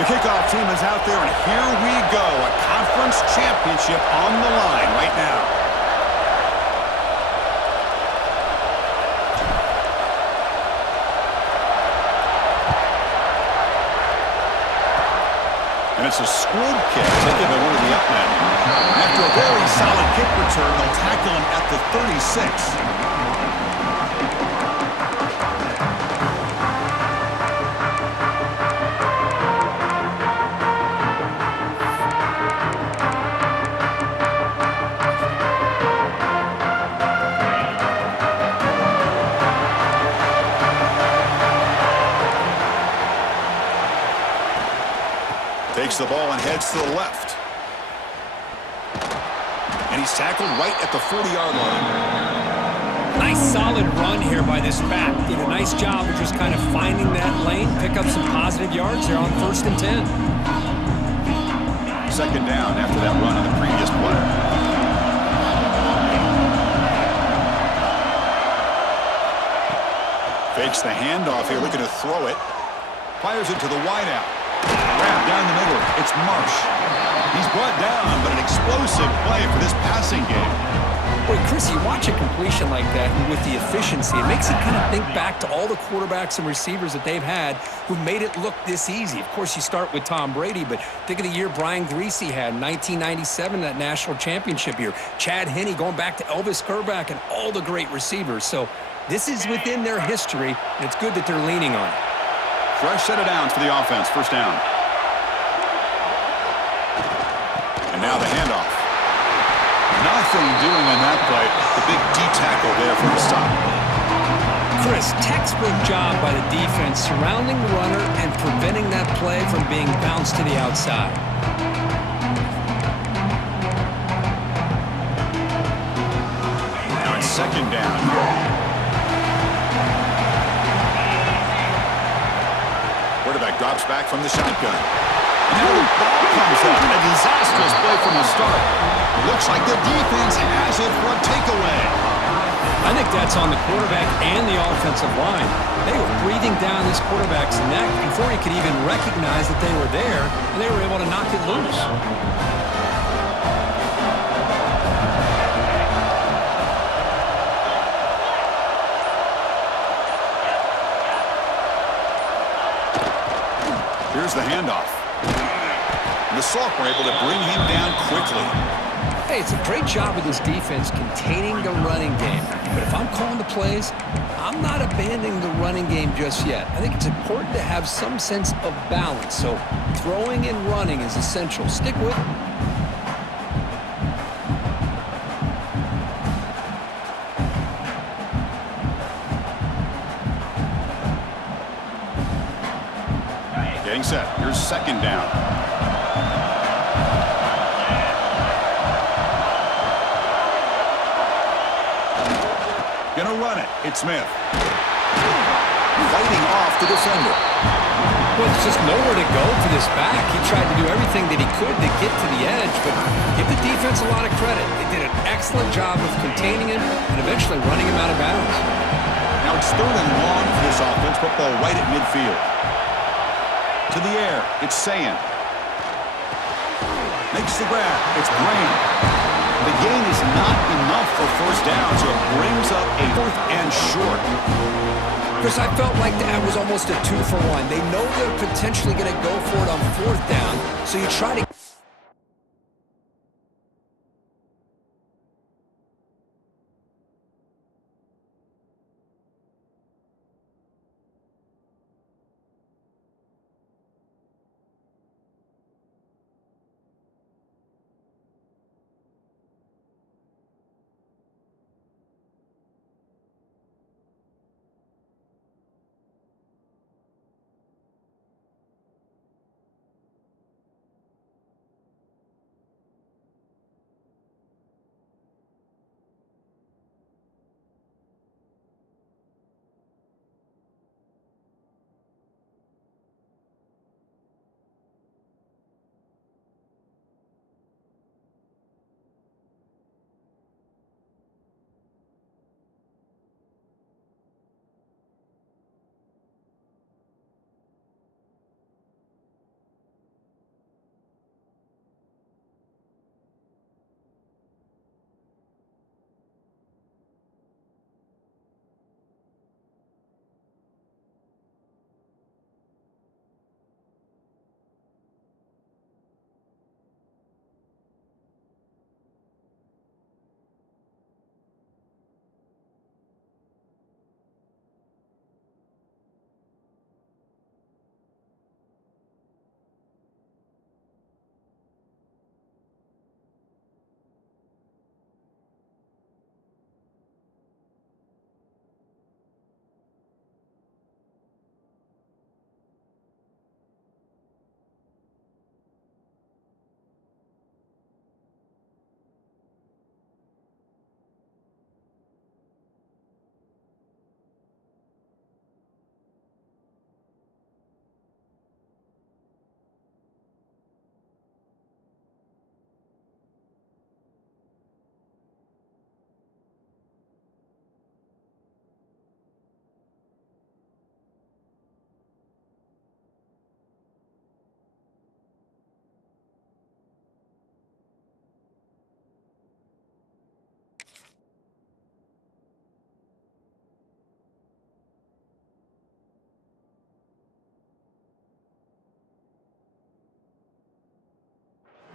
The kickoff team is out there, and here we go. A conference championship on the line right now. And it's a squib kick taken to one of the up men. After a very solid kick return, they'll tackle him at the 36. Takes the ball and heads to the left. And he's tackled right at the 40-yard line. Nice solid run here by this back. Did a nice job of just kind of finding that lane, pick up some positive yards there on 1st and 10. Second down after that run on the previous play. Fakes the handoff here, looking to throw it. Fires it to the wideout. Wrap down the middle. It's Marsh. He's brought down, but an explosive play for this passing game. Boy, Chris, you watch a completion like that and with the efficiency, it makes you kind of think back to all the quarterbacks and receivers that they've had who made it look this easy. Of course, you start with Tom Brady, but think of the year Brian Griese had in 1997, that national championship year. Chad Henne going back to Elvis Grbac and all the great receivers. So this is within their history, and it's good that they're leaning on it. Fresh set of downs for the offense. First down. And now the handoff. Nothing doing on that play. The big D-tackle there for the stop. Chris, textbook job by the defense surrounding the runner and preventing that play from being bounced to the outside. Now it's second down. Quarterback drops back from the shotgun. Now the ball comes up. A disastrous play from the start. Looks like the defense has it for a takeaway. I think that's on the quarterback and the offensive line. They were breathing down this quarterback's neck before he could even recognize that they were there, and they were able to knock it loose. Here's the handoff. And the Salk were able to bring him down quickly. Hey, it's a great job with this defense containing the running game. But if I'm calling the plays, I'm not abandoning the running game just yet. I think it's important to have some sense of balance. So throwing and running is essential. Stick with it. Getting set. Here's second down. Gonna run it. It's Smith. Fighting off the defender. Well, there's just nowhere to go for this back. He tried to do everything that he could to get to the edge, but give the defense a lot of credit. They did an excellent job of containing him and eventually running him out of bounds. Now it's third and long for this offense. Football right at midfield. To the air, it's Sayin. Makes the grab. It's Graham. The gain is not enough for first down, so it brings up a 4th and short. Chris, I felt like that was almost a 2-for-1. They know they're potentially going to go for it on 4th down, so you try to...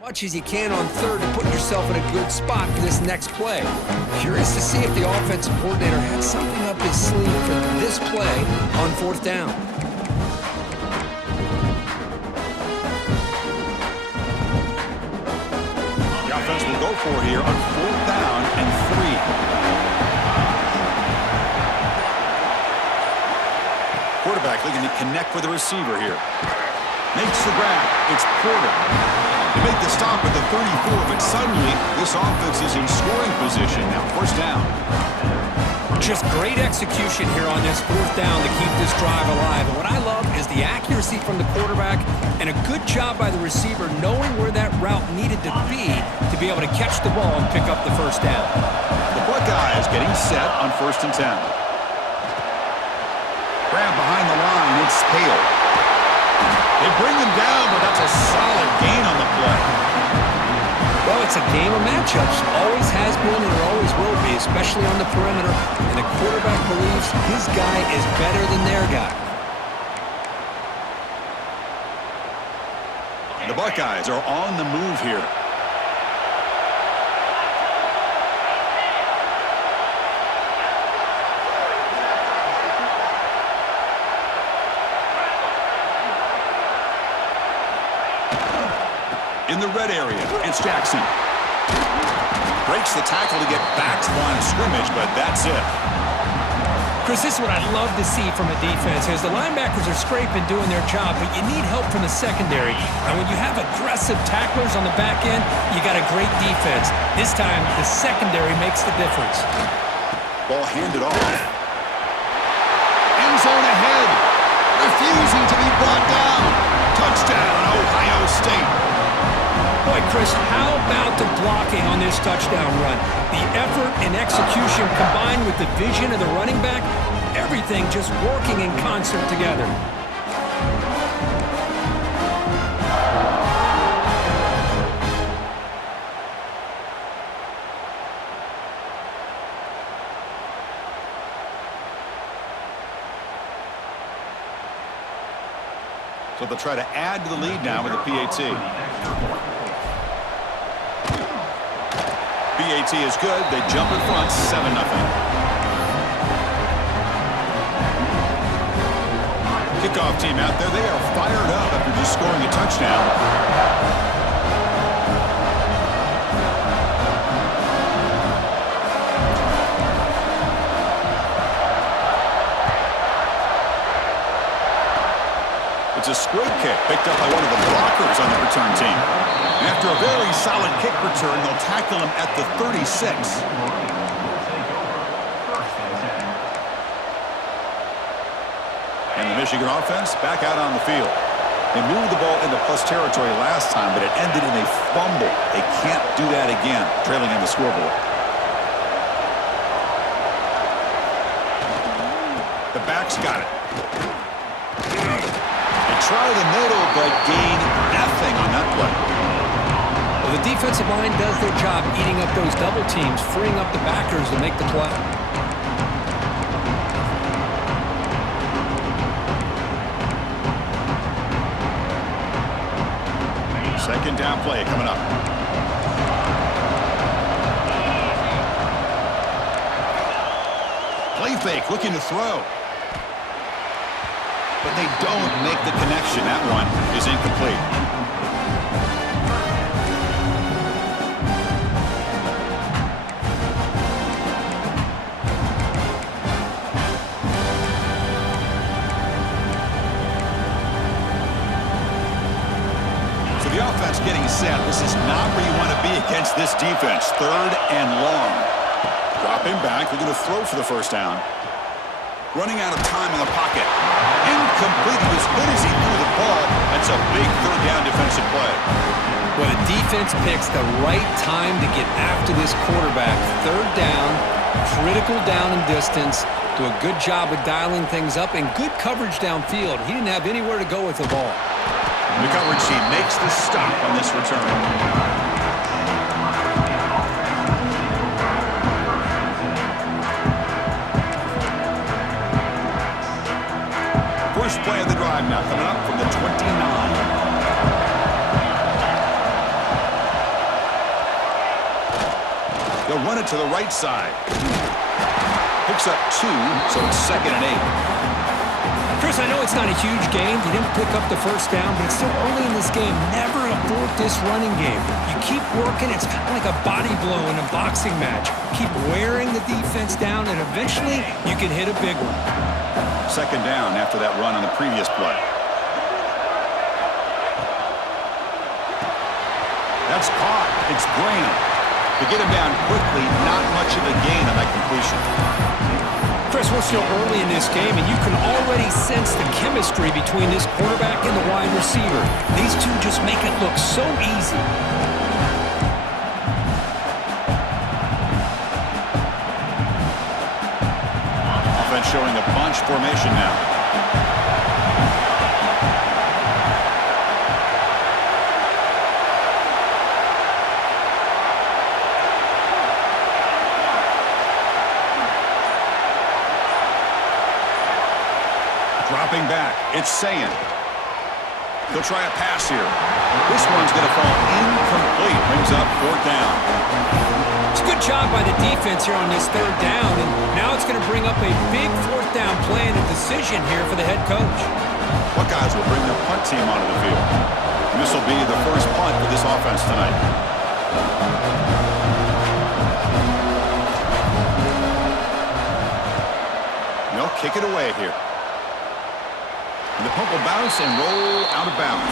Much as you can on third to put yourself in a good spot for this next play. Curious to see if the offensive coordinator had something up his sleeve for this play on fourth down. The offense will go for here on fourth down and 3. Quarterback looking to connect with the receiver here. Makes the grab. It's Porter. They make the stop at the 34, but suddenly this offense is in scoring position now. First down. Just great execution here on this fourth down to keep this drive alive. And what I love is the accuracy from the quarterback and a good job by the receiver knowing where that route needed to be able to catch the ball and pick up the first down. The Buckeyes getting set on 1st and 10. Grab behind the line. It's Hale. They bring him down, but that's a solid gain on the play. Well, it's a game of matchups. Always has been and it always will be, especially on the perimeter. And the quarterback believes his guy is better than their guy. The Buckeyes are on the move here. In the red area, it's Jackson. Breaks the tackle to get back to the line of scrimmage, but that's it. Chris, this is what I love to see from a defense. As the linebackers are scraping, doing their job, but you need help from the secondary. And when you have aggressive tacklers on the back end, you got a great defense. This time, the secondary makes the difference. Ball handed off. End zone ahead. Refusing to be brought down. Touchdown, Ohio State. Boy, Chris, how about the blocking on this touchdown run? The effort and execution combined with the vision of the running back, everything just working in concert together. So they'll try to add to the lead now with the PAT. PAT is good. They jump in front, 7-0. Kickoff team out there. They are fired up after just scoring a touchdown. It's a squib kick picked up by one of the blockers on the return team. And after a very solid kick return, they'll tackle him at the 36. And the Michigan offense back out on the field. They moved the ball into plus territory last time, but it ended in a fumble. They can't do that again, trailing on the scoreboard. The back's got it. Try the middle, but gain nothing on that play. Well, the defensive line does their job eating up those double teams, freeing up the backers to make the play. Second down play coming up. Play fake, looking to throw. But they don't make the connection. That one is incomplete. So the offense getting set. This is not where you want to be against this defense. 3rd and long. Dropping back. They're going to throw for the first down. Running out of time in the pocket. Incomplete. As good as he threw the ball, that's a big 3rd down defensive play. Well, the defense picks the right time to get after this quarterback. 3rd down, critical down and distance. Do a good job of dialing things up and good coverage downfield. He didn't have anywhere to go with the ball. The coverage team makes the stop on this return. First play of the drive now coming up from the 29. They'll run it to the right side. Picks up 2, so it's 2nd and 8. Chris, I know it's not a huge game. You didn't pick up the first down, but it's still early in this game. Never abort this running game. You keep working. It's kind of like a body blow in a boxing match. Keep wearing the defense down, and eventually you can hit a big one. 2nd down after that run on the previous play. That's caught. It's Graham. To get him down quickly, not much of a gain on that completion. Chris, we're still early in this game, and you can already sense the chemistry between this quarterback and the wide receiver. These two just make it look so easy. Offense showing a bunch formation now. Dropping back, it's Sayan. He'll try a pass here. This one's going to fall incomplete. Brings up 4th down. It's a good job by the defense here on this 3rd down, and now it's going to bring up a big 4th down play and a decision here for the head coach. Buckeyes will bring their punt team onto the field. And this will be the first punt for this offense tonight. They'll kick it away here. And the punt will bounce and roll out of bounds.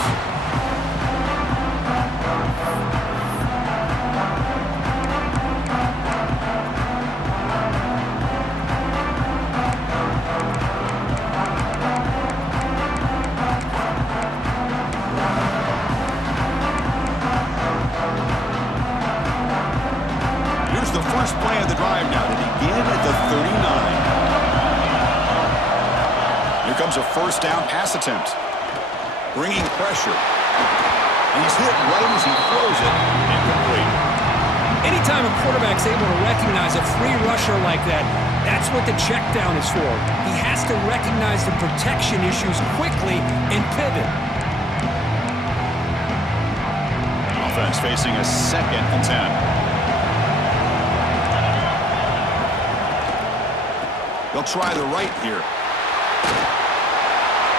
Here's the first play of the drive now to begin at the 39. Here comes a 1st down pass attempt. Bringing pressure. And he's hit right as he throws it. Incomplete. Anytime a quarterback's able to recognize a free rusher like that, that's what the check down is for. He has to recognize the protection issues quickly and pivot. Offense facing a 2nd and 10. They'll try the right here.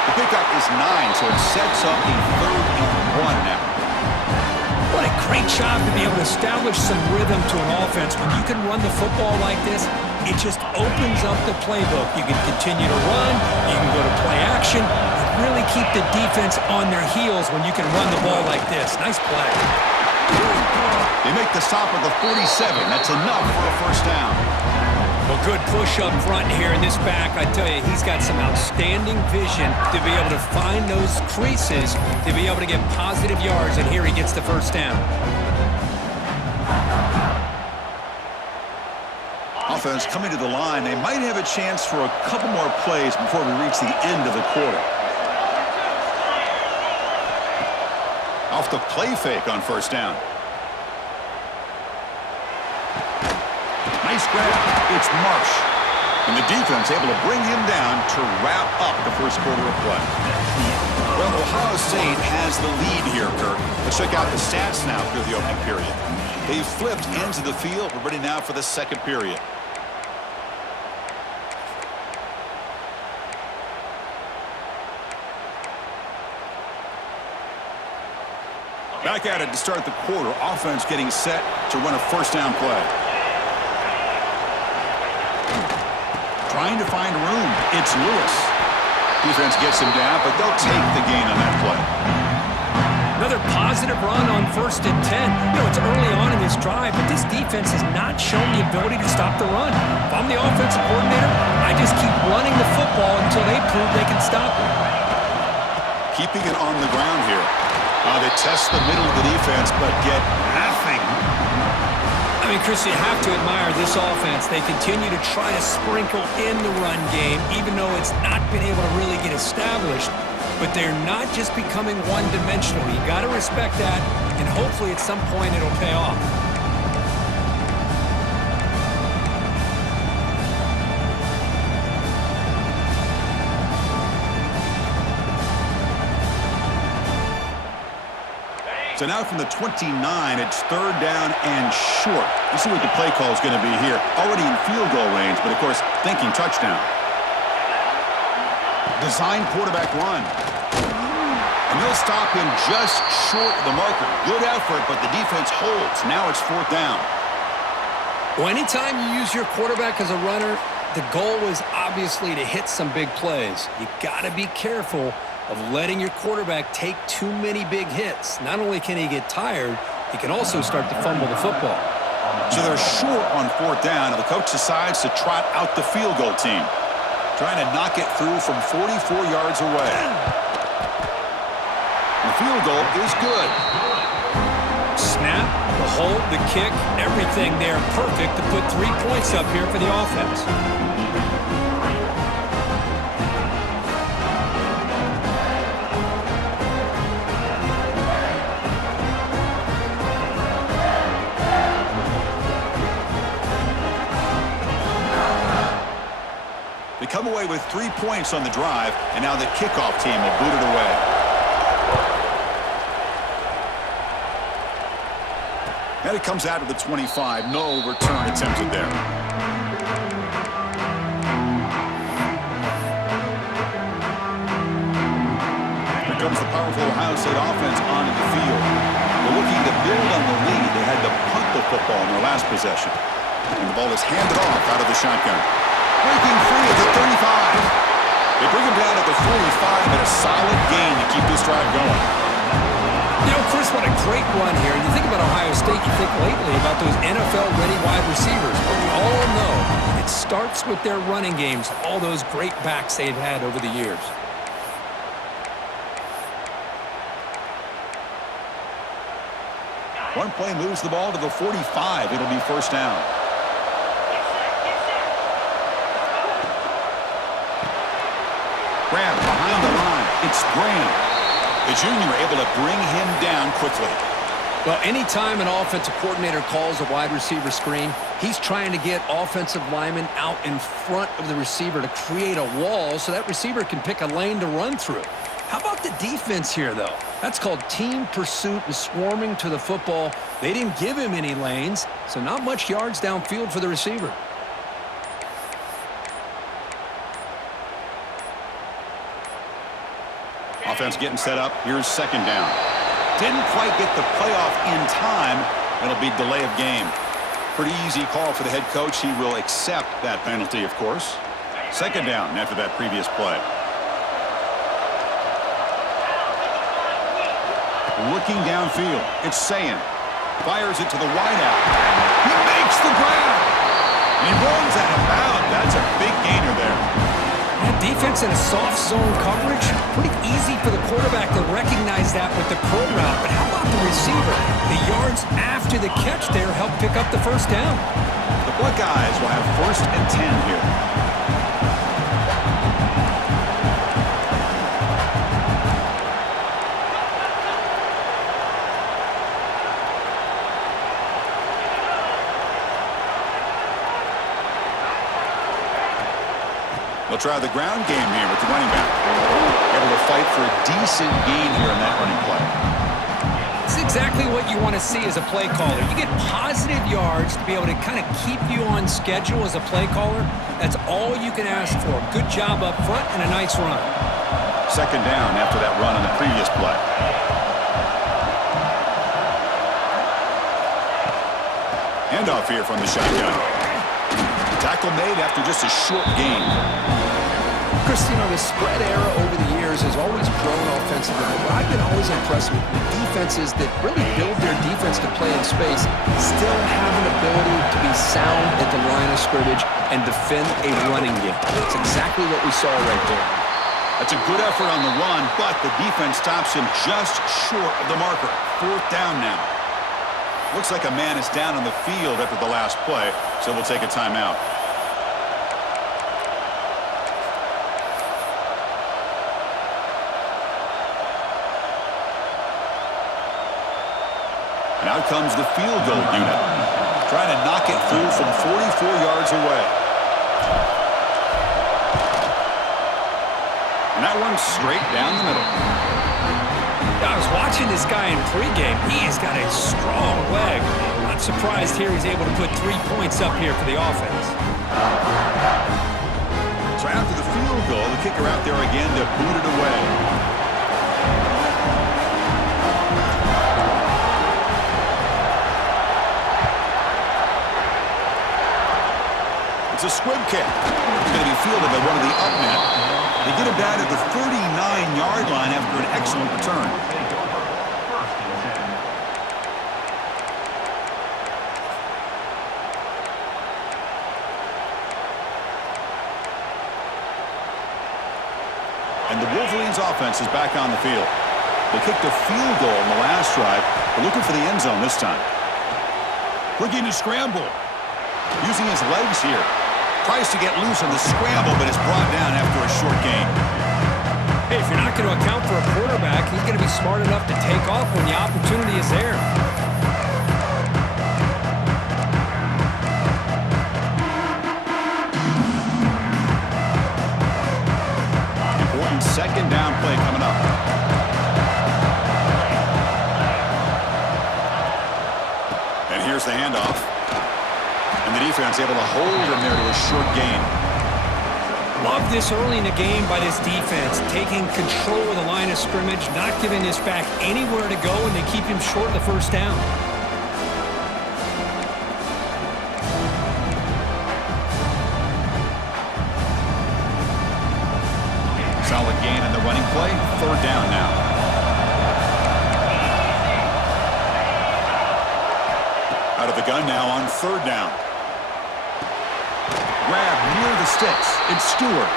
The pickup is 9, so it sets up a 3rd and 1 now. What a great job to be able to establish some rhythm to an offense. When you can run the football like this, it just opens up the playbook. You can continue to run, you can go to play action, and really keep the defense on their heels when you can run the ball like this. Nice play. They make the stop at the 47. That's enough for a 1st down. Well, good push up front here in this back. I tell you, he's got some outstanding vision to be able to find those creases, to be able to get positive yards, and here he gets the 1st down. Offense coming to the line. They might have a chance for a couple more plays before we reach the end of the quarter. Off the play fake on 1st down. Nice grab. It's Marsh. And the defense able to bring him down to wrap up the 1st quarter of play. Well, Ohio State has the lead here, Kirk. Let's check out the stats now through the opening period. They've flipped ends of the field. We're ready now for the 2nd period. Back at it to start the quarter. Offense getting set to run a 1st down play. Trying to find room. It's Lewis. Defense gets him down, but they'll take the gain on that play. Another positive run on 1st and 10. You know, it's early on in this drive, but this defense has not shown the ability to stop the run. If I'm the offensive coordinator, I just keep running the football until they prove they can stop it. Keeping it on the ground here. They test the middle of the defense, but get nothing. I mean, Chris, you have to admire this offense. They continue to try to sprinkle in the run game, even though it's not been able to really get established. But they're not just becoming one-dimensional. You got to respect that, and hopefully at some point it'll pay off. So now from the 29, it's 3rd down and short. You see what the play call is going to be here. Already in field goal range, but of course, thinking touchdown. Design quarterback run. And they'll stop him just short of the marker. Good effort, but the defense holds. Now it's 4th down. Well, anytime you use your quarterback as a runner, the goal is obviously to hit some big plays. You got to be careful of letting your quarterback take too many big hits. Not only can he get tired, he can also start to fumble the football. So they're short on 4th down, and the coach decides to trot out the field goal team, trying to knock it through from 44 yards away. The field goal is good. Snap, the hold, the kick, everything there perfect to put 3 points up here for the offense. They come away with 3 points on the drive, and now the kickoff team will boot it away. And it comes out of the 25. No return attempted there. Here comes the powerful Ohio State offense onto the field. They're looking to build on the lead. They had to punt the football in their last possession. And the ball is handed off out of the shotgun. Breaking free at the 35. They bring him down at the 45, and a solid gain to keep this drive going. You know, Chris, what a great run here. You think about Ohio State, you think lately about those NFL-ready wide receivers. But we all know it starts with their running games, all those great backs they've had over the years. One play moves the ball to the 45. It'll be 1st down. Graham behind the line. It's Graham. The junior able to bring him down quickly. Well, anytime an offensive coordinator calls a wide receiver screen, he's trying to get offensive linemen out in front of the receiver to create a wall so that receiver can pick a lane to run through. How about the defense here, though? That's called team pursuit and swarming to the football. They didn't give him any lanes, so not much yards downfield for the receiver. Offense getting set up. Here's 2nd down. Didn't quite get the playoff in time. It'll be delay of game. Pretty easy call for the head coach. He will accept that penalty, of course. 2nd down after that previous play. Looking downfield. It's Sayin. Fires it to the wideout. He makes the grab. And he runs out of bounds. That's a big gainer there. Defense in a soft zone coverage, pretty easy for the quarterback to recognize that with the curl route. But how about the receiver? The yards after the catch there help pick up the 1st down. The Buckeyes will have 1st and 10 here. They'll try the ground game here with the running back. Able to fight for a decent gain here in that running play. It's exactly what you want to see as a play caller. You get positive yards to be able to kind of keep you on schedule as a play caller. That's all you can ask for. Good job up front and a nice run. 2nd down after that run on the previous play. Handoff here from the shotgun. Tackle made after just a short gain. Chris, you know, the spread era over the years has always grown offensively. But I've been always impressed with the defenses that really build their defense to play in space, still have an ability to be sound at the line of scrimmage and defend a running game. That's exactly what we saw right there. That's a good effort on the run, but the defense stops him just short of the marker. 4th down now. Looks like a man is down on the field after the last play, so we'll take a timeout. And out comes the field goal unit, trying to knock it through from 44 yards away. And that runs straight down the middle. I was watching this guy in pregame. He has got a strong leg. Not surprised here he's able to put 3 points up here for the offense. So after the field goal, the kicker out there again to boot it away. It's a squib kick. It's going to be fielded by one of the up men. They get him down at the 39-yard line after an excellent return. And the Wolverines offense is back on the field. They kicked a field goal in the last drive. They're looking for the end zone this time. Looking to scramble. Using his legs here. Tries to get loose on the scramble, but is brought down after a short gain. Hey, if you're not going to account for a quarterback, he's going to be smart enough to take off when the opportunity is there. Important second down play coming up. And here's the handoff. And the defense able to hold him there to a short gain. Love this early in the game by this defense, taking control of the line of scrimmage, not giving this back anywhere to go, and they keep him short of the first down. Solid gain in the running play. Third down now. Out of the gun now on third down. Grab near the sticks. It's Stewart.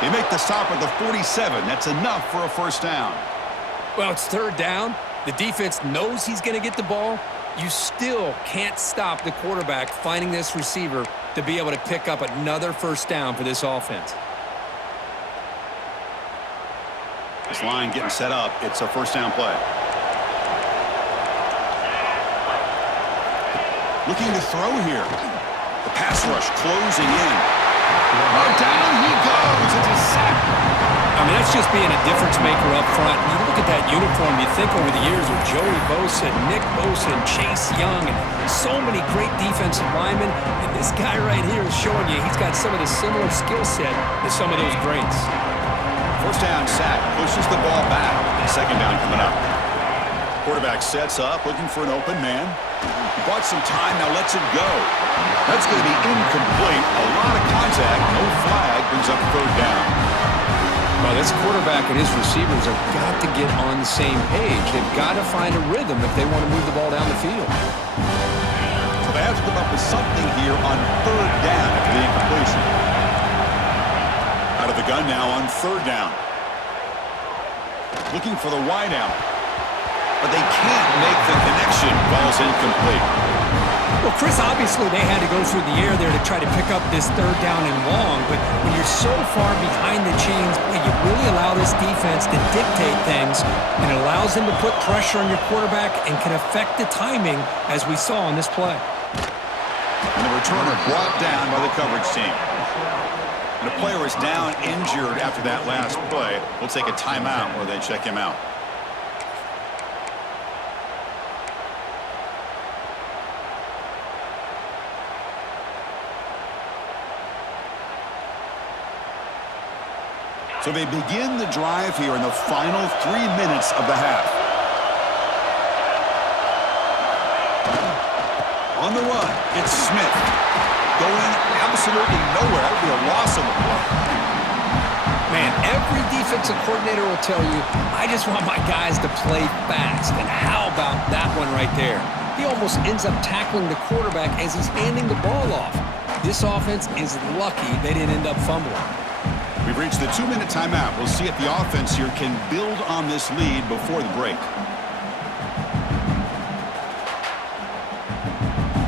They make the stop at the 47. That's enough for a first down. Well, it's third down. The defense knows he's going to get the ball. You still can't stop the quarterback finding this receiver to be able to pick up another first down for this offense. This line getting set up. It's a first down play. Looking to throw here. The pass rush closing in. Oh, down he goes. It's a sack. I mean, that's just being a difference maker up front. You look at that uniform, you think over the years with Joey Bosa, Nick Bosa, and Chase Young, and so many great defensive linemen. And this guy right here is showing you he's got some of the similar skill set as some of those greats. First down sack. Pushes the ball back. Second down coming up. Quarterback sets up, looking for an open man. He bought some time, now lets it go. That's going to be incomplete. A lot of contact, no flag, brings up third down. Well, this quarterback and his receivers have got to get on the same page. They've got to find a rhythm if they want to move the ball down the field. So they have to come up with something here on third down after the incompletion. Out of the gun now on third down. Looking for the wideout. But they can't make the connection. Ball's incomplete. Well, Chris, obviously they had to go through the air there to try to pick up this third down and long, but when you're so far behind the chains, you really allow this defense to dictate things, and it allows them to put pressure on your quarterback and can affect the timing, as we saw on this play. And the returner brought down by the coverage team. And the player is down injured after that last play. We'll take a timeout where they check him out. So they begin the drive here in the final 3 minutes of the half. On the run, it's Smith. Going absolutely nowhere. That would be a loss on the play. Man, every defensive coordinator will tell you, I just want my guys to play fast. And how about that one right there? He almost ends up tackling the quarterback as he's handing the ball off. This offense is lucky they didn't end up fumbling. We've reached the 2-minute timeout. We'll see if the offense here can build on this lead before the break.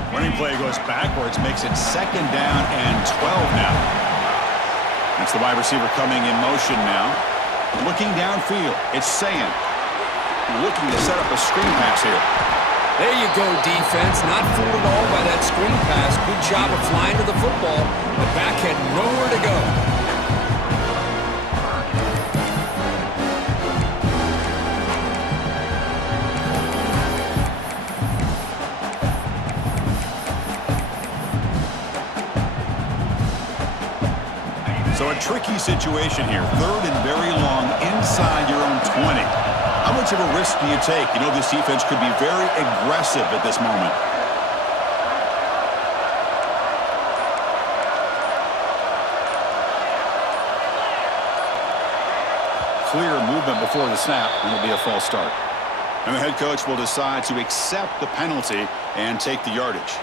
Running play goes backwards, makes it second down and 12 now. That's the wide receiver coming in motion now. Looking downfield, it's Sayan. Looking to set up a screen pass here. There you go, defense. Not fooled at all by that screen pass. Good job of flying to the football. The back had nowhere to go. tricky situation here. Third and very long inside your own 20. How much of a risk do you take? You know this defense could be very aggressive at this moment. Clear movement before the snap, and it'll be a false start. And the head coach will decide to accept the penalty and take the yardage.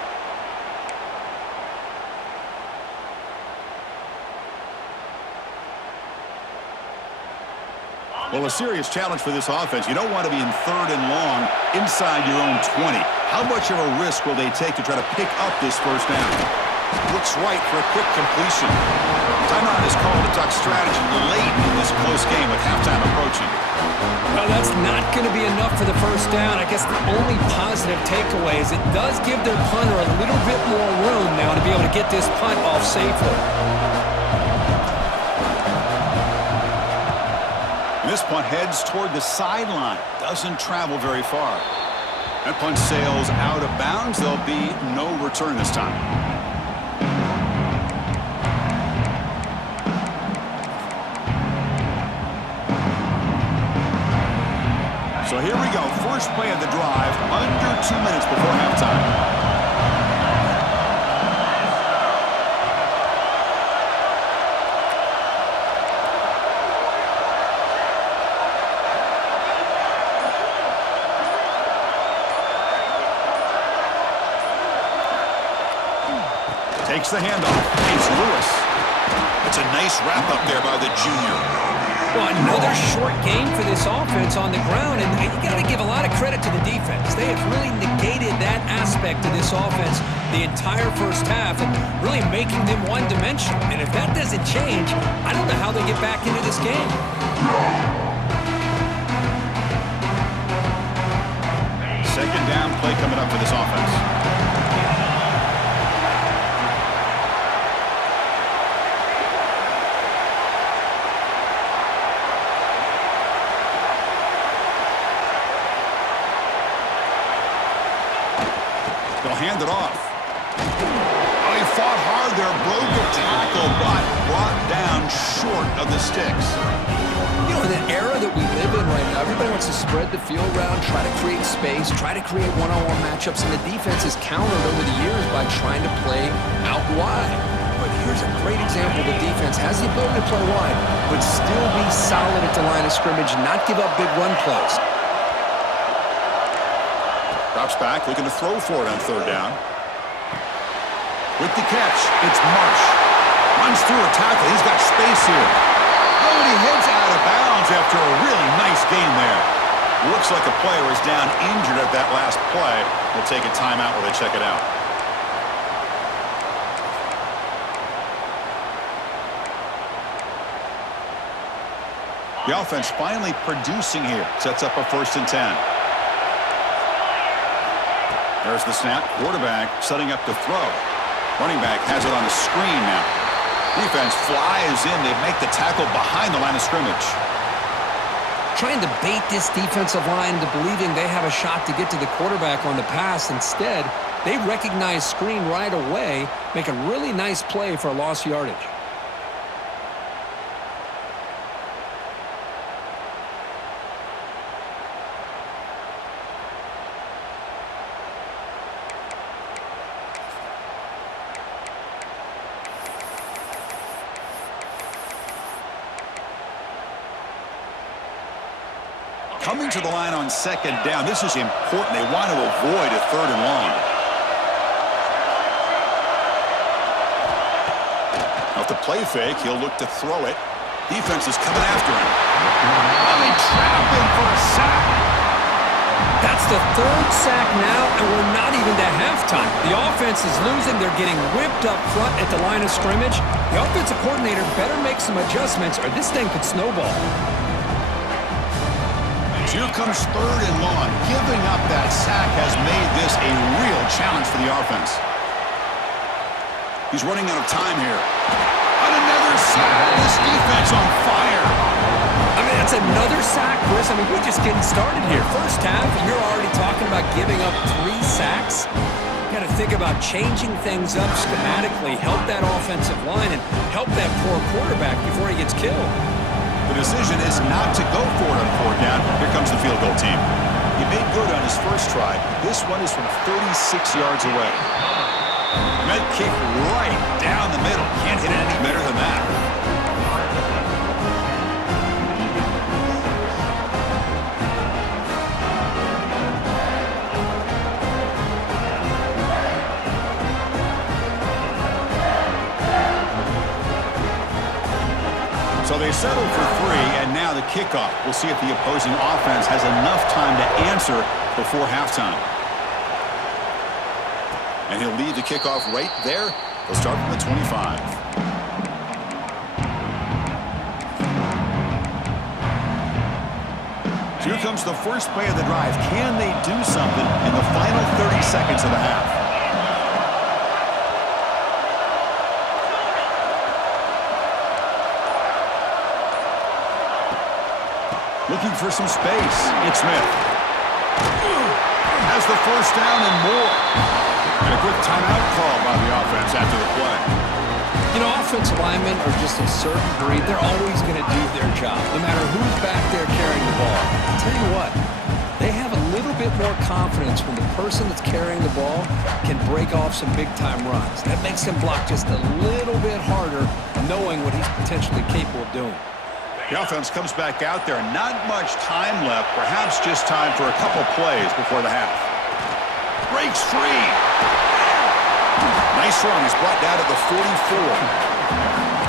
Well, a serious challenge for this offense. You don't want to be in third and long inside your own 20. How much of a risk will they take to try to pick up this first down? Looks right for a quick completion. Timeout is called to talk strategy late in this close game with halftime approaching. Well, that's not going to be enough for the first down. I guess the only positive takeaway is it does give their punter a little bit more room now to be able to get this punt off safely. This punt heads toward the sideline. Doesn't travel very far. That punt sails out of bounds. There'll be no return this time. So here we go. First play of the drive. Under 2 minutes before halftime. Takes the handoff. It's Lewis. It's a nice wrap-up there by the junior. Well, another short game for this offense on the ground, and you got to give a lot of credit to the defense. They have really negated that aspect of this offense the entire first half and really making them one-dimensional. And if that doesn't change, I don't know how they get back into this game. Second down play coming up for this offense. Hand it off. Oh, he fought hard there, broke a tackle, but brought down short of the sticks. You know, in the era that we live in right now, everybody wants to spread the field around, try to create space, try to create one-on-one matchups, and the defense has countered over the years by trying to play out wide. But here's a great example. The defense has the ability to play wide, but still be solid at the line of scrimmage, not give up big run plays. Drops back, looking to throw for it on third down. With the catch, it's Marsh. Runs through a tackle. He's got space here. Oh, and he heads out of bounds after a really nice gain there. Looks like a player is down injured at that last play. We'll take a timeout while they check it out. The offense finally producing here. Sets up a 1st and 10. There's the snap. Quarterback setting up to throw. Running back has it on the screen now. Defense flies in. They make the tackle behind the line of scrimmage. Trying to bait this defensive line to believing they have a shot to get to the quarterback on the pass. Instead, they recognize screen right away, make a really nice play for a lost yardage. Coming to the line on second down. This is important. They want to avoid a third and long. Off the play fake, he'll look to throw it. Defense is coming after him. Oh, they trap him for a sack. That's the 3rd sack now, and we're not even to halftime. The offense is losing. They're getting whipped up front at the line of scrimmage. The offensive coordinator better make some adjustments, or this thing could snowball. Here comes third and long. Giving up that sack has made this a real challenge for the offense. He's running out of time here. And another sack. This defense on fire. I mean, that's another sack, Chris. I mean, we're just getting started here. First half, and you're already talking about giving up 3 sacks. Got to think about changing things up schematically, help that offensive line, and help that poor quarterback before he gets killed. The decision is not to go for it on 4th down. Here comes the field goal team. He made good on his first try. This one is from 36 yards away. And that kick right down the middle. Can't hit it any better than that. So they settle for 3, and now the kickoff. We'll see if the opposing offense has enough time to answer before halftime. And he'll lead the kickoff right there. He'll start from the 25. Here comes the first play of the drive. Can they do something in the final 30 seconds of the half? Looking for some space. It's Smith. Has the first down and more. And a quick timeout call by the offense after the play. You know, offensive linemen are just a certain breed. They're always going to do their job, no matter who's back there carrying the ball. I'll tell you what, they have a little bit more confidence when the person that's carrying the ball can break off some big-time runs. That makes him block just a little bit harder, knowing what he's potentially capable of doing. The offense comes back out there. Not much time left. Perhaps just time for a couple plays before the half. Breaks free. Nice run. He's brought down to the 44.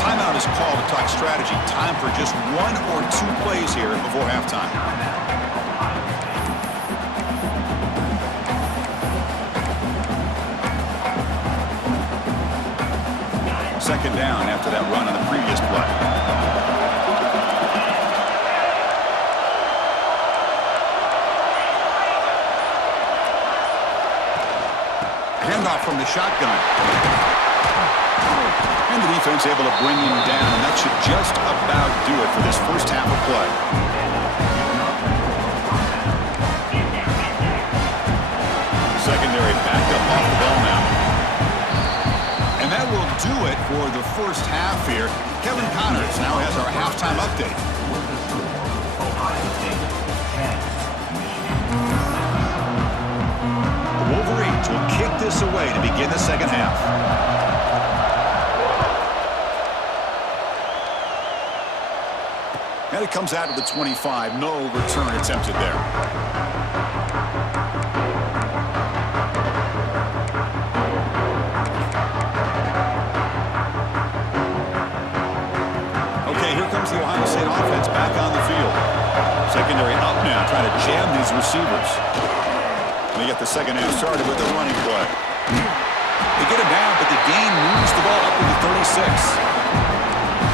Timeout is called to talk strategy. Time for just 1 or 2 plays here before halftime. Second down after that run on the previous play. Handoff from the shotgun. And the defense able to bring him down, and that should just about do it for this first half of play. Secondary backed up off the ball now. And that will do it for the first half here. Kevin Connors now has our halftime update. Wolverines will kick this away to begin the second half. And it comes out of the 25. No return attempted there. Okay, here comes the Ohio State offense back on the field. Secondary up now, trying to jam these receivers. They get the second half started with a running play. They get him down, but the gain moves the ball up to the 36.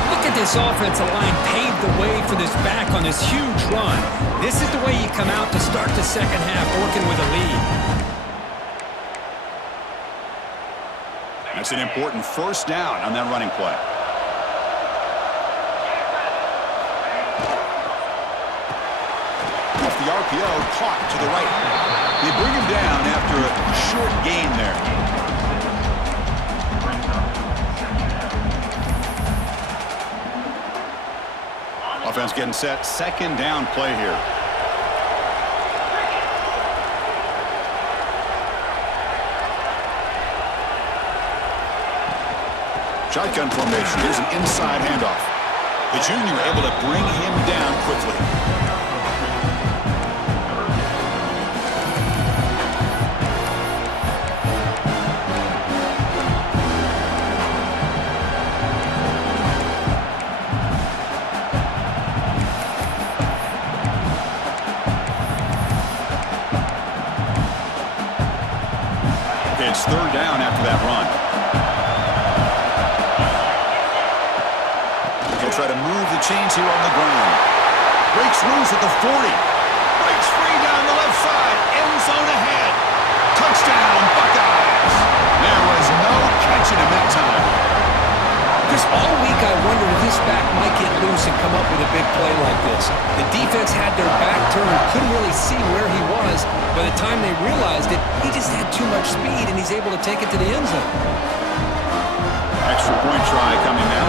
Look at this offensive line paved the way for this back on this huge run. This is the way you come out to start the second half working with a lead. That's an important first down on that running play. Off the RPO, caught to the right. They bring him down after a short gain there. Offense getting set. Second down play here. Shotgun formation. Here's an inside handoff. The junior able to bring him down quickly. It's third down after that run. He'll try to move the chains here on the ground. Breaks loose at the 40. Breaks free down the left side. End zone ahead. Touchdown, Buckeyes. There was no catching him that time. Just all week I wondered if this back might get loose and come up with a big play like this. The defense had their back turned, couldn't really see where he was. By the time they realized it, he just had too much speed, and he's able to take it to the end zone. Extra point try coming now.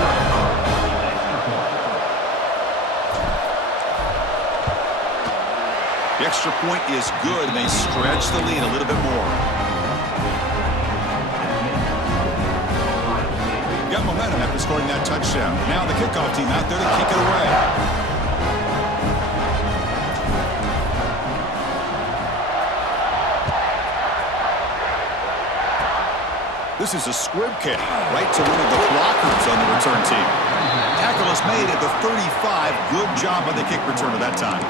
The extra point is good, and they stretch the lead a little bit more. Got momentum after scoring that touchdown. Now the kickoff team out there to kick it away. This is a squib kick right to one of the blockers on the return team. Tackle is made at the 35. Good job on the kick return at that time.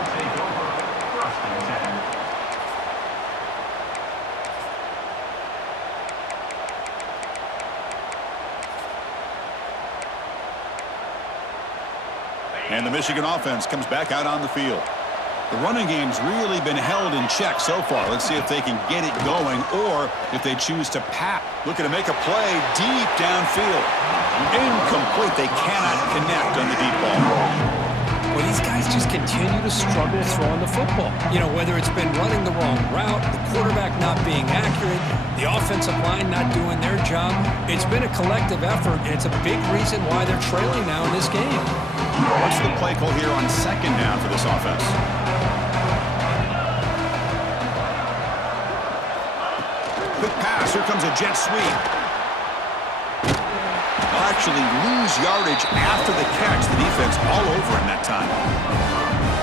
And the Michigan offense comes back out on the field. The running game's really been held in check so far. Let's see if they can get it going or if they choose to pass. Looking to make a play deep downfield. Incomplete. They cannot connect on the deep ball. Well, these guys just continue to struggle throwing the football. You know, whether it's been running the wrong route, the quarterback not being accurate, the offensive line not doing their job. It's been a collective effort, and it's a big reason why they're trailing now in this game. What's the play call here on second down for this offense? Quick pass. Here comes a jet sweep. They'll actually lose yardage after the catch. The defense all over him that time.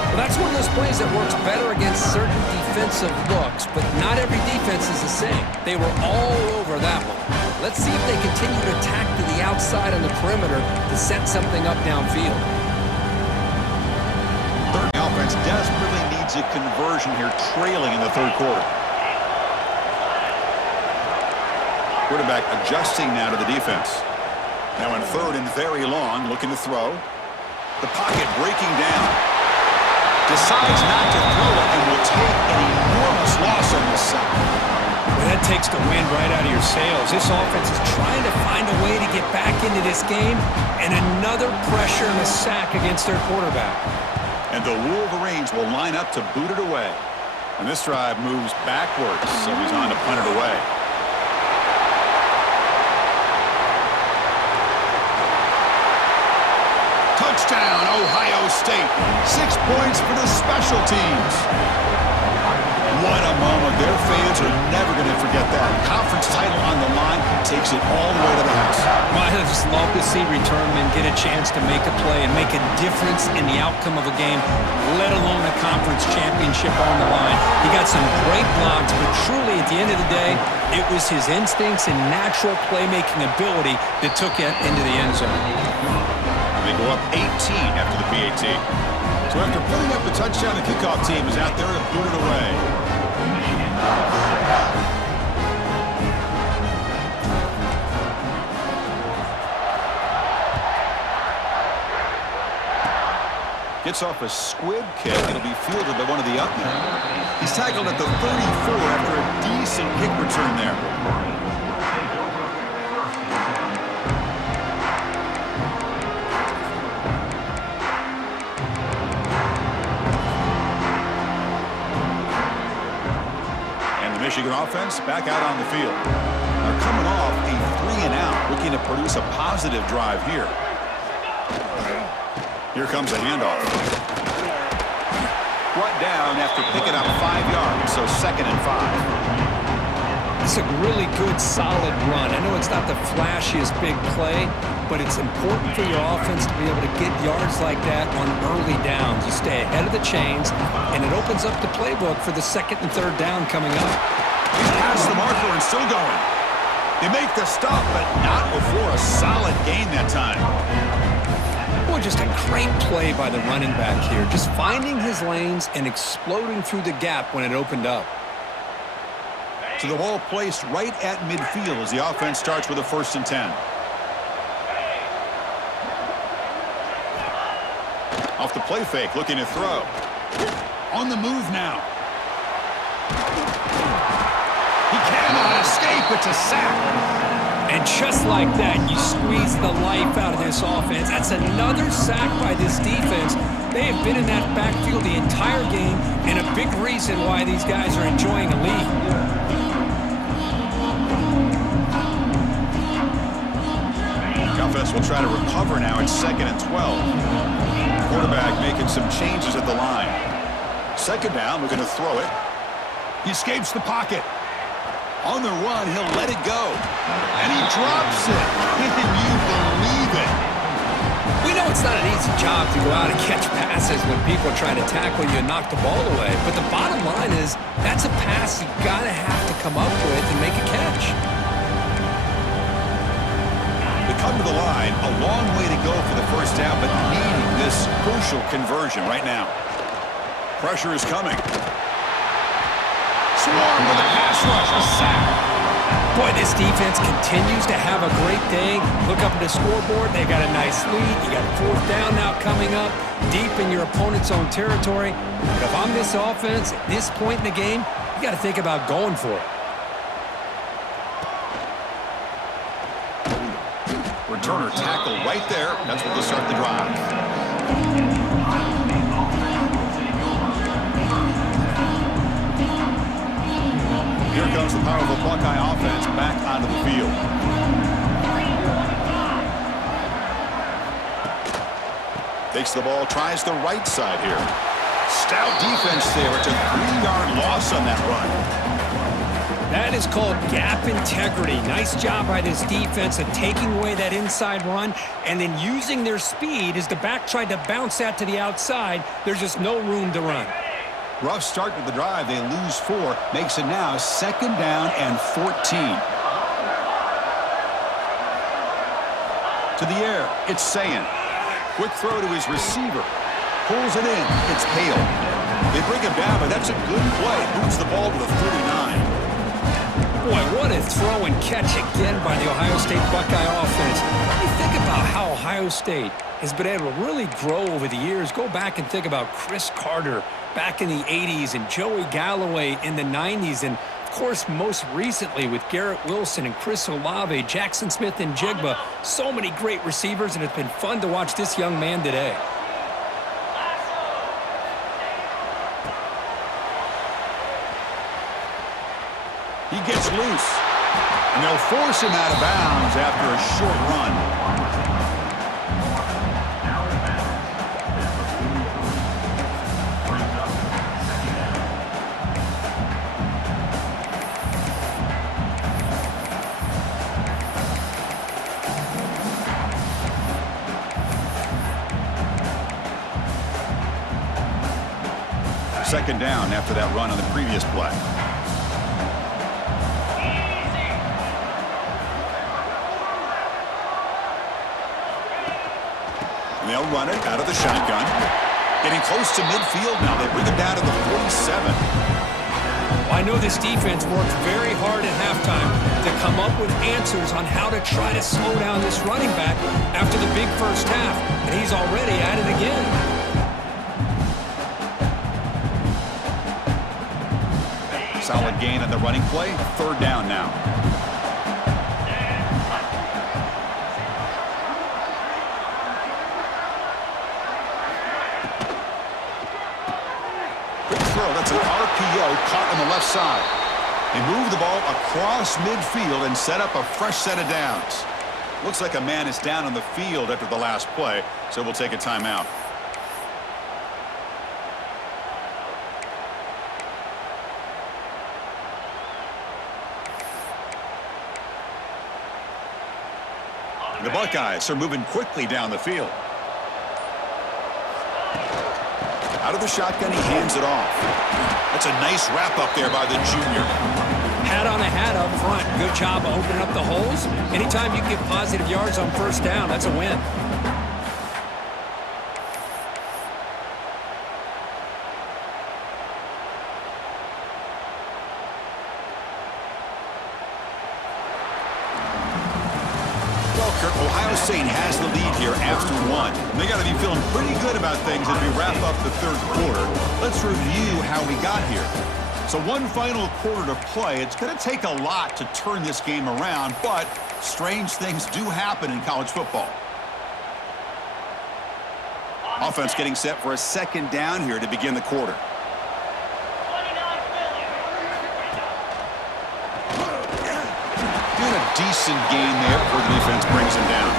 Well, that's one of those plays that works better against certain defensive looks, but not every defense is the same. They were all over that one. Let's see if they continue to attack to the outside on the perimeter to set something up downfield. Third offense desperately needs a conversion here, trailing in the third quarter. Quarterback adjusting now to the defense. Now in third and very long, looking to throw. The pocket breaking down. Decides not to throw it and will take an enormous loss on this side. Well, that takes the wind right out of your sails. This offense is trying to find a way to get back into this game, and another pressure and a sack against their quarterback. And the Wolverines will line up to boot it away. And this drive moves backwards, so he's on to punt it away. Touchdown, Ohio State. 6 points for the special teams. What a moment. Their fans are never going to forget that. Conference title on the line takes it all the way to the house. Well, I just love to see returnmen get a chance to make a play and make a difference in the outcome of a game, let alone a conference championship on the line. He got some great blocks, but truly at the end of the day, it was his instincts and natural playmaking ability that took it into the end zone. They go up 18 after the PAT. So after putting up the touchdown, the kickoff team is out there to boot it away. Gets off a squib kick. It'll be fielded by one of the up men. He's tackled at the 34 after a decent kick return there. Michigan offense back out on the field. They're coming off a 3-and-out, looking to produce a positive drive here. Here comes a handoff. Brought down after picking up 5 yards, so 2nd and 5. It's a really good, solid run. I know it's not the flashiest big play, but it's important for your offense to be able to get yards like that on early downs. You stay ahead of the chains, and it opens up the playbook for the 2nd and 3rd down coming up. He's past the marker and still going. They make the stop, but not before a solid gain that time. Boy, just a great play by the running back here. Just finding his lanes and exploding through the gap when it opened up. So the ball placed right at midfield as the offense starts with a 1st and 10. Off the play fake, looking to throw. On the move now. He cannot escape. It's a sack. And just like that, you squeeze the life out of this offense. That's another sack by this defense. They have been in that backfield the entire game, and a big reason why these guys are enjoying a lead. The offense will try to recover now. It's 2nd and 12. Quarterback making some changes at the line. 2nd down, we're going to throw it. He escapes the pocket. On the run, he'll let it go. And he drops it. Can you believe it? We know it's not an easy job to go out and catch passes when people are trying to tackle you and knock the ball away. But the bottom line is that's a pass you got to have to come up with and make a catch. They come to the line, a long way to go for the first down, but needing this crucial conversion right now. Pressure is coming. Swarm with a pass rush, a sack. Boy, this defense continues to have a great day. Look up at the scoreboard. They've got a nice lead. You got 4th down now coming up, deep in your opponent's own territory. But if I'm this offense at this point in the game, you got to think about going for it. Returner tackle right there. That's what will start the drive. Here comes the powerful Buckeye offense back onto the field. Takes the ball, tries the right side here. Stout defense there. It's a 3-yard loss on that run. That is called gap integrity. Nice job by this defense of taking away that inside run and then using their speed as the back tried to bounce that to the outside. There's just no room to run. Rough start to the drive. They lose 4. Makes it now 2nd down and 14. To the air. It's Sayin. Quick throw to his receiver. Pulls it in. It's Hale. They bring him down, but that's a good play. Moves the ball to the 39. Boy, what a throw and catch again by the Ohio State Buckeye offense. You think about how Ohio State has been able to really grow over the years. Go back and think about Chris Carter back in the 80s and Joey Galloway in the 90s. And, of course, most recently with Garrett Wilson and Chris Olave, Jackson Smith and Jigba. So many great receivers, and it's been fun to watch this young man today. He gets loose, and they'll force him out of bounds after a short run. Second down after that run on the previous play. And they'll run it out of the shotgun. Getting close to midfield now. They bring it down to the 47. Well, I know this defense worked very hard at halftime to come up with answers on how to try to slow down this running back after the big first half, and he's already at it again. Solid gain on the running play. 3rd down now. Quick throw. That's an RPO caught on the left side. They move the ball across midfield and set up a fresh set of downs. Looks like a man is down on the field after the last play, so we'll take a timeout. The Buckeyes are moving quickly down the field. Out of the shotgun, he hands it off. That's a nice wrap up there by the junior. Hat on a hat up front. Good job of opening up the holes. Anytime you get positive yards on first down, that's a win. Ohio State has the lead here after 1. They got to be feeling pretty good about things as we wrap up the 3rd quarter. Let's review how we got here. So 1 final quarter to play. It's going to take a lot to turn this game around, but Strange things do happen in college football. Offense getting set for a second down here to begin the quarter. Doing a decent gain there before the defense brings him down.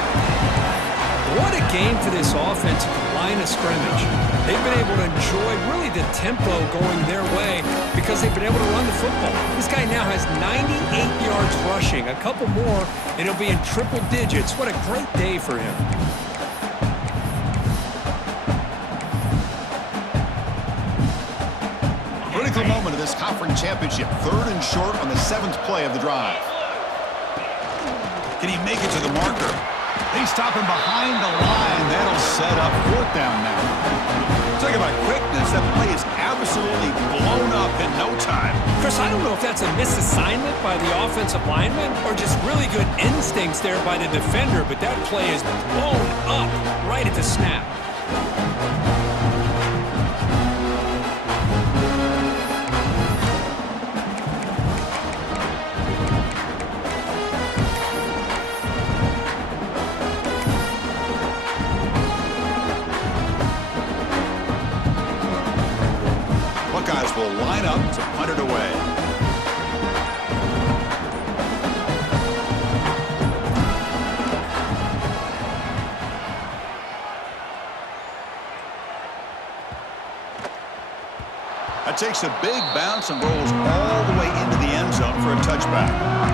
What a game for this offense at the line of scrimmage. They've been able to enjoy really the tempo going their way because they've been able to run the football. This guy now has 98 yards rushing. A couple more, and he'll be in triple digits. What a great day for him. Critical moment of this conference championship. 3rd and short on the 7th play of the drive. Can he make it to the marker? They stop him behind the line. That'll set up 4th down now. Talk about quickness. That play is absolutely blown up in no time. Chris, I don't know if that's a misassignment by the offensive lineman or just really good instincts there by the defender, but that play is blown up right at the snap. Buckeyes will line up to punt it away. That takes a big bounce and rolls all the way into the end zone for a touchback.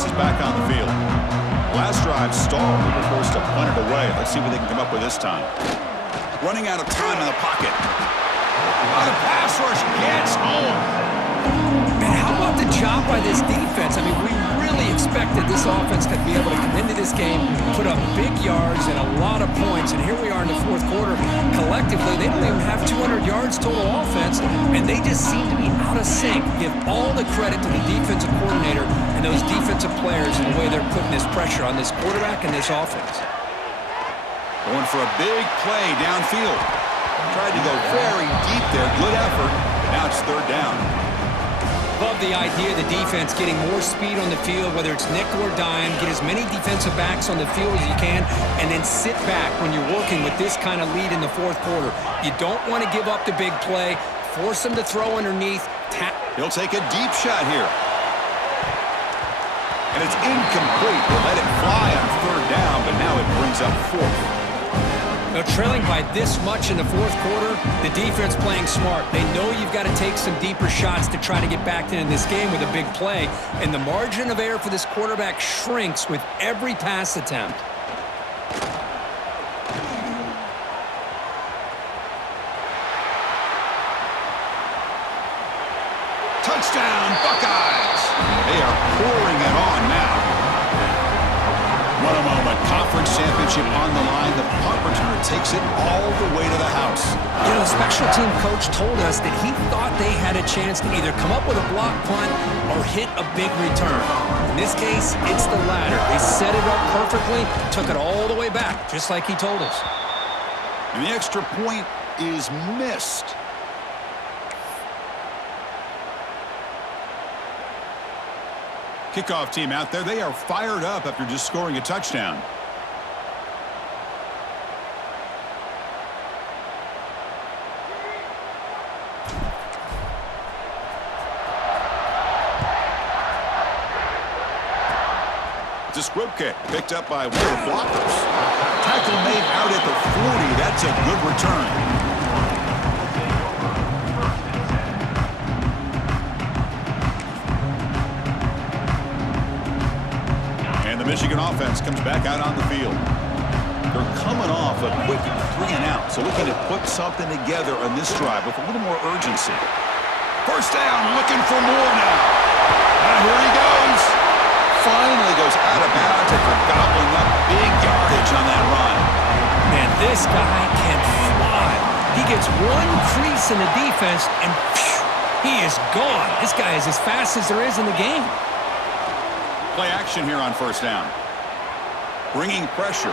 Is back on the field. Last drive stalled. They were forced to punt it away. Let's see what they can come up with this time. Running out of time in the pocket. The pass rush gets home. Man, how about the job by this defense? I mean, we really expected this offense to be able to come into this game, put up big yards and a lot of points, and here we are in the 4th quarter. Collectively, they don't even have 200 yards total offense, and they just seem to be out of sync. Give all the credit to the defensive coordinator and those defensive players and the way they're putting this pressure on this quarterback and this offense. Going for a big play downfield. Tried to go very deep there. Good effort. But now it's 3rd down. Love the idea of the defense getting more speed on the field, whether it's nickel or dime, get as many defensive backs on the field as you can, and then sit back when you're working with this kind of lead in the 4th quarter. You don't want to give up the big play. Force them to throw underneath. He'll take a deep shot here. And it's incomplete. They let it fly on 3rd down, but now it brings up 4th. Now, trailing by this much in the 4th quarter, the defense playing smart. They know you've got to take some deeper shots to try to get back in this game with a big play. And the margin of error for this quarterback shrinks with every pass attempt. Touchdown, Buckeyes! They are pouring it on now. What a moment. Conference championship on the line. The punt return takes it all the way to the house. You know, the special team coach told us that he thought they had a chance to either come up with a block punt or hit a big return. In this case, it's the latter. They set it up perfectly, took it all the way back, just like he told us. And the extra point is missed. Kickoff team out there. They are fired up after just scoring a touchdown. It's a squib kick picked up by one of the blockers. Tackle made out at the 40. That's a good return. Michigan offense comes back out on the field. They're coming off a quick 3 and out, so looking to put something together on this drive with a little more urgency. 1st down, looking for more now. And here he goes. Finally goes out of bounds after gobbling up big yardage on that run. Man, this guy can fly. He gets one crease in the defense, and phew, he is gone. This guy is as fast as there is in the game. Play action here on 1st down. Bringing pressure.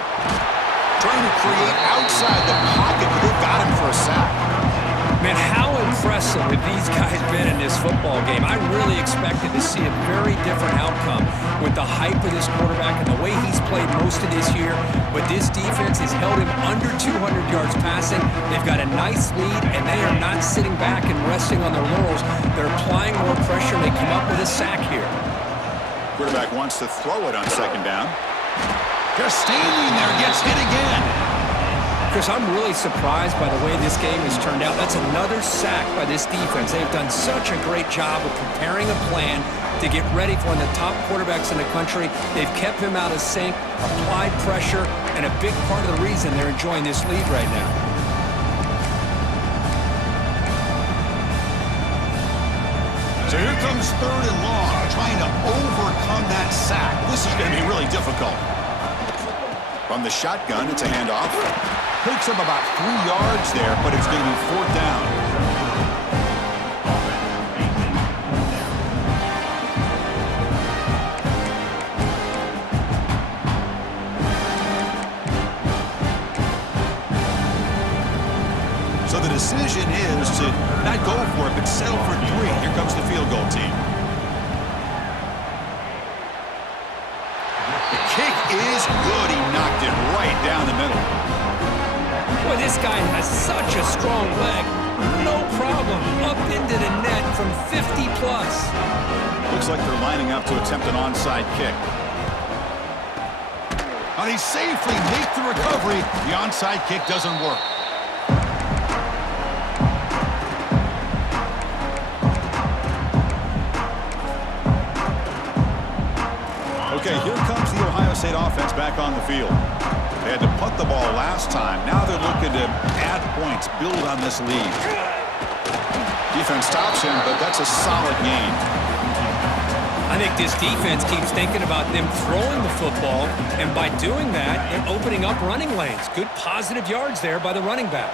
Trying to create outside the pocket, but they've got him for a sack. Man, how impressive have these guys been in this football game? I really expected to see a very different outcome with the hype of this quarterback and the way he's played most of this year. But this defense has held him under 200 yards passing. They've got a nice lead, and they are not sitting back and resting on their laurels. They're applying more pressure, and they come up with a sack here. Quarterback wants to throw it on second down. Just standing there, gets hit again. Chris, I'm really surprised by the way this game has turned out. That's another sack by this defense. They've done such a great job of preparing a plan to get ready for one of the top quarterbacks in the country. They've kept him out of sync, applied pressure, and a big part of the reason they're enjoying this lead right now. So here comes third and long, trying to overcome that sack. This is going to be really difficult. From the shotgun, it's a handoff. Picks up about 3 yards there, but it's going to be fourth down. So the decision is to not go for it, but settle for 3. Here comes the field goal team. The kick is good. He knocked it right down the middle. Boy, this guy has such a strong leg. No problem. Up into the net from 50 plus. Looks like they're lining up to attempt an onside kick. And he safely makes the recovery. The onside kick doesn't work. Okay, here comes the Ohio State offense back on the field. They had to punt the ball last time. Now they're looking to add points, build on this lead. Defense stops him, but that's a solid gain. I think this defense keeps thinking about them throwing the football, and by doing that, they're opening up running lanes. Good positive yards there by the running back.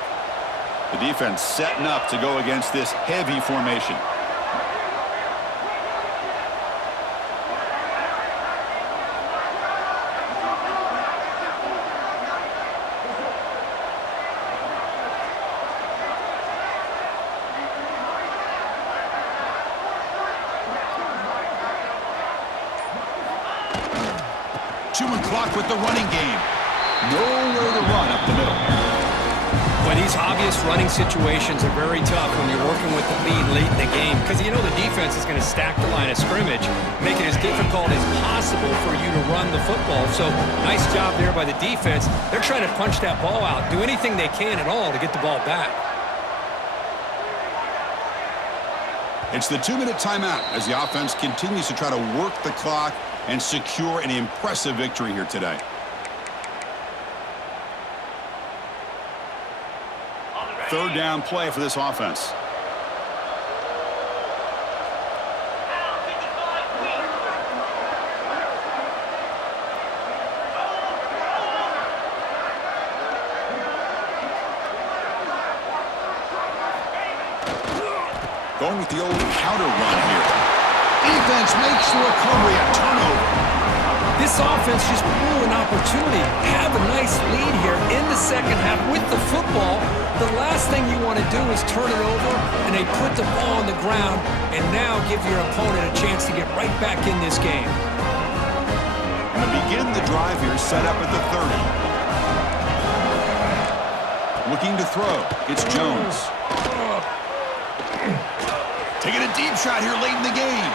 The defense setting up to go against this heavy formation. Chewing clock with the running game. Nowhere to run up the middle. Well, these obvious running situations are very tough when you're working with the lead late in the game because you know the defense is going to stack the line of scrimmage, make it as difficult as possible for you to run the football. So nice job there by the defense. They're trying to punch that ball out, do anything they can at all to get the ball back. It's the 2-minute timeout as the offense continues to try to work the clock and secure an impressive victory here today. Third down play for this offense. Going with the old counter run here. Defense makes the recovery, a turnover. This offense just blew an opportunity. Have a nice lead here in the second half with the football. The last thing you want to do is turn it over, and they put the ball on the ground and now give your opponent a chance to get right back in this game. And to begin the drive here, set up at the 30. Looking to throw. It's Jones. Taking a deep shot here late in the game.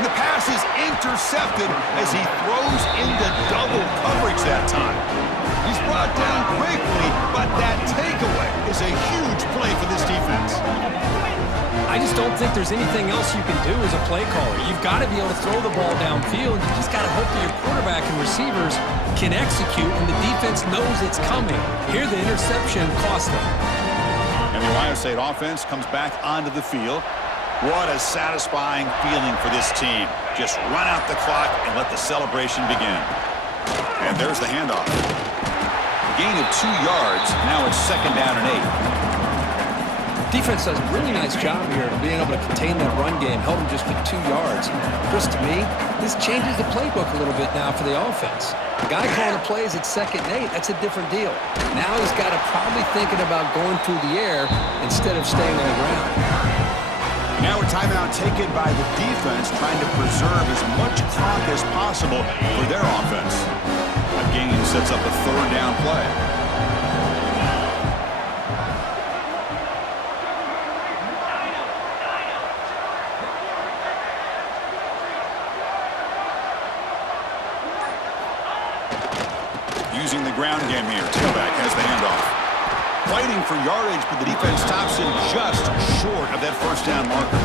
And the pass is intercepted as he throws into double coverage that time. He's brought down quickly, but that takeaway is a huge play for this defense. I just don't think there's anything else you can do as a play caller. You've got to be able to throw the ball downfield. You just got to hope that your quarterback and receivers can execute when the defense knows it's coming. Here, the interception cost them. And the Ohio State offense comes back onto the field. What a satisfying feeling for this team. Just run out the clock and let the celebration begin. And there's the handoff. Gain of 2 yards. Now it's second down and 8. Defense does a really nice job here of being able to contain that run game, held them just to 2 yards. Chris, to me, this changes the playbook a little bit now for the offense. The guy calling the plays at 2nd and 8, that's a different deal. Now he's got to probably thinking about going through the air instead of staying on the ground. Now a timeout taken by the defense, trying to preserve as much clock as possible for their offense. That game sets up a 3rd down play. Using the ground game here. Tailback has the handoff. Fighting for yardage, but the defense stops him just short of that 1st down marker.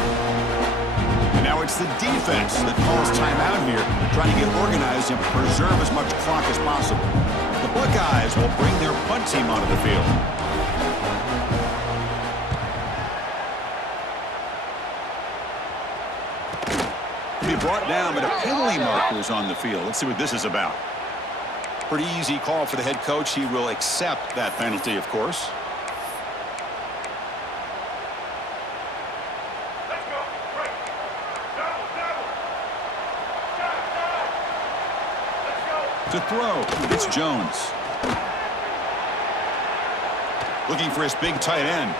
And now it's the defense that calls timeout here, trying to get organized and preserve as much clock as possible. The Buckeyes will bring their punt team onto the field. He'll be brought down, but a penalty marker is on the field. Let's see what this is about. Pretty easy call for the head coach. He will accept that penalty, of course. To throw, it's Jones. Looking for his big tight end.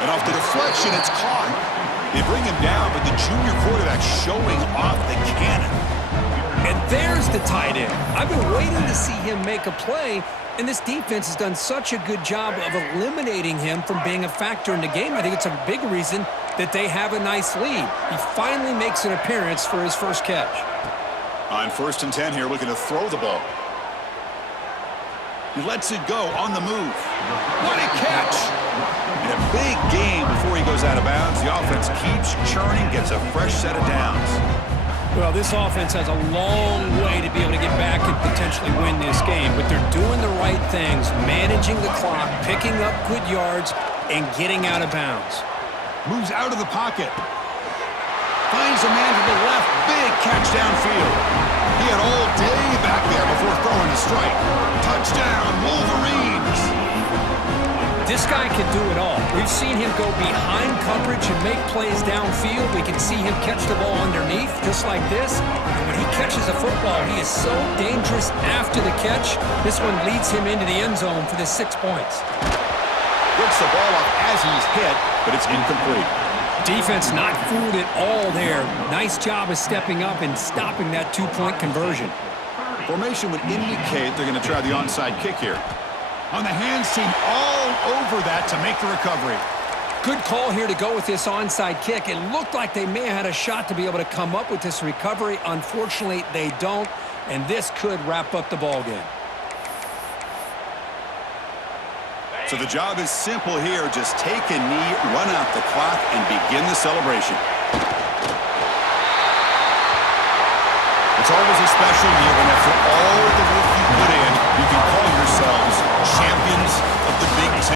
And off the deflection, it's caught. They bring him down, but the junior quarterback showing off the cannon. And there's the tight end. I've been waiting to see him make a play, and this defense has done such a good job of eliminating him from being a factor in the game. I think it's a big reason that they have a nice lead. He finally makes an appearance for his first catch. On 1st and 10 here, looking to throw the ball. He lets it go on the move. What a catch! And a big game before he goes out of bounds. The offense keeps churning, gets a fresh set of downs. Well, this offense has a long way to be able to get back and potentially win this game, but they're doing the right things, managing the clock, picking up good yards, and getting out of bounds. Moves out of the pocket. Finds a man to the left. Big catch downfield. He had all day back there before throwing a strike. Touchdown, Wolverines! This guy can do it all. We've seen him go behind coverage and make plays downfield. We can see him catch the ball underneath, just like this. And when he catches a football, he is so dangerous after the catch. This one leads him into the end zone for the 6 points. Gets the ball up as he's hit, but it's incomplete. Defense not fooled at all there. Nice job of stepping up and stopping that 2-point conversion. Formation would indicate they're going to try the onside kick here. On the hands team all over that to make the recovery. Good call here to go with this onside kick. It looked like they may have had a shot to be able to come up with this recovery. Unfortunately, they don't, and this could wrap up the ball game. So the job is simple here. Just take a knee, run out the clock, and begin the celebration. It's always a special year when after all the work you put in, you can call yourselves champions of the Big Ten.